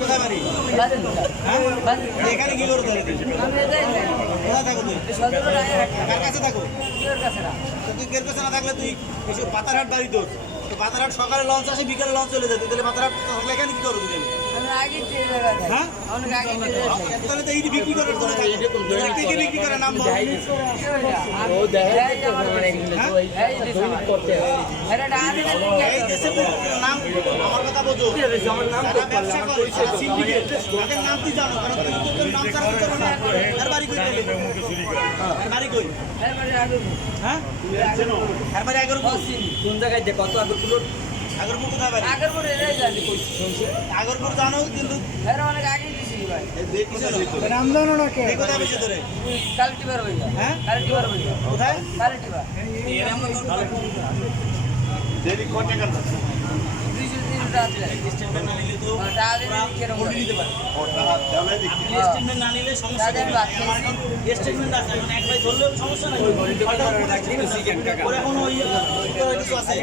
কোথায় বাড়ি? হ্যাঁ? এখানে কি করো তাহলে তুই? কোথায় থাকো তুই? কার কাছে থাকো? তো তুই কের কাছে না থাকলে তুই এসে পাতারহাট বাড়ি তোর। তো পাতারহাট সকালে লঞ্চ আসে, বিকালে লঞ্চ চলে যায়। তুই তাহলে পাতারহাট থাকলে এখানে কি করো তুই? হ্যাঁ? তাহলে তো এইটি বিক্রি করার জন্য থাকো। কে কে বিক্রি করে নাম বল? হ্যাঁ? এই দেশে তো নাম আমার কথা বোঝো। যারা ব্যবসা করে, যারা syndicate, তাদের নাম তুই জানো। কারণ তুই তোর নাম ছাড়া তো চলবে না। এর বাড়ি কই তাহলে? এর বাড়ি কই? হ্যাঁ? এর বাড়ি আগরপুর। কোন জায়গায় যে কত আগরপুর আগরপুর কোথায় বাড়ি? আগরপুর জানো কিন্তু নাম জানো না কে? এই কোথায় বেশি তোরে? হ্যাঁ? কোথায়? স্টেটমেন্ট না নিলে তো হোল্ড দিতে পারে। স্টেটমেন্ট না নিলে সমস্যা নেই। স্টেটমেন্ট আছে মানে এক ভাই ধরলেও সমস্যা নাই। ওর এখন ওই কিছু আছে।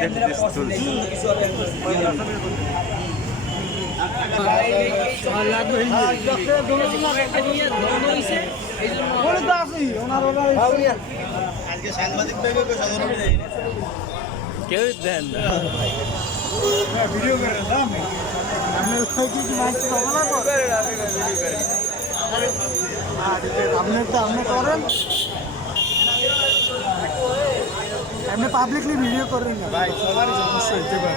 আজকে সাংবাদিক ভাইকে সাধারণ কেউ দেন না ভিডিও করে দাম আমি কি মাইক পাবো না আপনি করেন আপনি পাবলিকলি ভিডিও করেন না ভাই সবারই সমস্যা হতে পারে